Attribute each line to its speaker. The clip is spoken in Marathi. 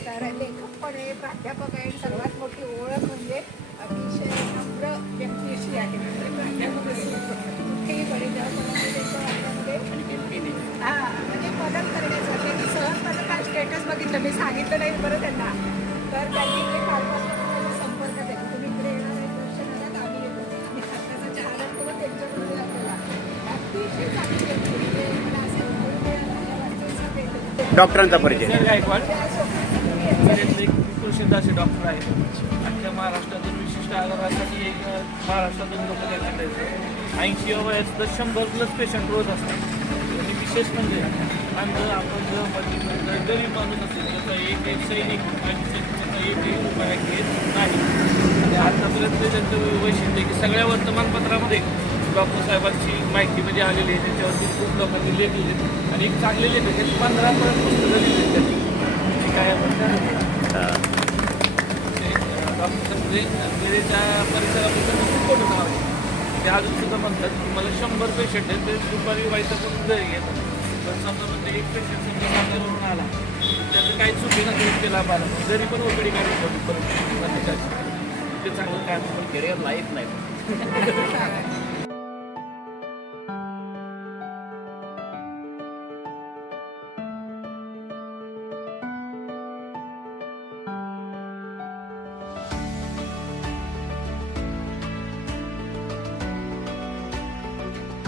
Speaker 1: तर लेखक पण आहे प्राध्यापक आहे. सर्वात मोठी ओळख म्हणजे अतिशय नम्र व्यक्ती अशी आहे. म्हणजे प्राध्यापक कुठेही वाटण्यामध्ये हा म्हणजे मदत करण्याचं त्यांनी सहज माझं काल स्टेटस बघितलं मी सांगितलं नाही बरं त्यांना. तर त्यांनी इकडे कालपासून माझा संपर्क केला. तुम्ही इकडे येणार आहे दर्शनाला आम्ही येतो आणि हाताचा चहा करून त्यांच्याकडे आपल्याला अतिशय चांगली व्यक्ती म्हणजे मला असं.
Speaker 2: डॉक्टरांचा परिचय.
Speaker 3: सर एक प्रसिद्ध असे डॉक्टर आहेत. अख्ख्या महाराष्ट्रातून विशिष्ट आजारासाठी एक महाराष्ट्रातून लोक त्यांच्याकडे येतात ऐंशी वयाचं तर शंभर प्लस पेशंट रोज असतात. आणि विशेष म्हणजे आमचं आपण जर म्हणजे गरीब माणूस असेल त्याचा एक एक सैनिक एक एक एकही घेत नाही. आणि आतापर्यंत त्यांचं वैशिष्ट्य की सगळ्या वर्तमानपत्रामध्ये डॉक्टर साहेबांची माहिती म्हणजे आलेली आहे. त्याच्यावरती खूप लोकांनी लेख लिहिले आणि एक चांगले लेख आहेत. पंधरा पर्यंत पुस्तकं लिहिली त्यांनी वेळेच्या परिसराबद्दल खूप मोठं नाव आहे ते अजून सुद्धा म्हणतात की मला शंभर पेशंट ते दुपारी व्हायचं पण घरी घेतात पण समजा म्हणजे एक पेशंट समजा आला. त्याचं काही चुकी नसेल ते लाभ आला घरी पण वगैरे काढून परत ते चांगलं काम
Speaker 2: करिअर लाईफ नाही.